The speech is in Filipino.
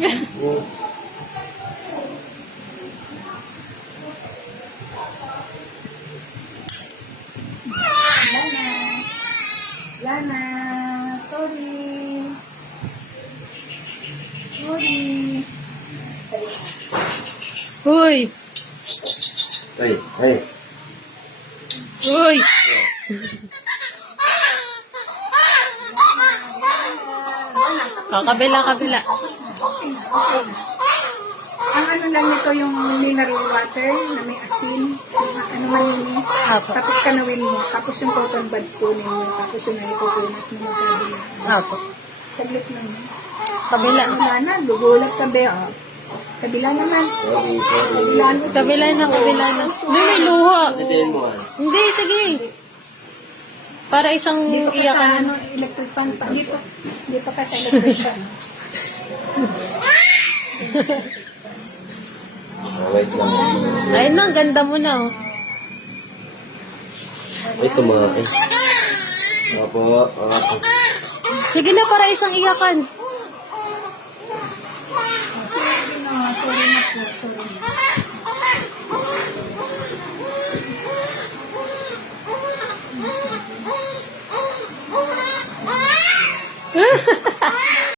Oh. Lana, sorry. Sorry. Uy! Hey, hey. Uy! Oh, kabila. Ang ano lang nito yung mineral water na may asin, yung ano malinis. Apo. Tapos kanawin mo, tapos yung cotton buds kunin mo, tapos yung nalipupunas mo magkabila. Apo. Saglit lang. Kabila. Wala na, gugulat ka be, oh. Kabila naman. Sorry. Kabila na. Kabila na. Hindi, may luha. Didiin mo ah. Hindi, sige. Para isang Dito ka sa iyakan. ano, electric fan pa. Dito ka sa electric fan. Wait lang. Ayun na, ganda mo na. Oh. Wait, tumain. Opo. Sige na, para isang iyakan. Sorry na po, sorry na.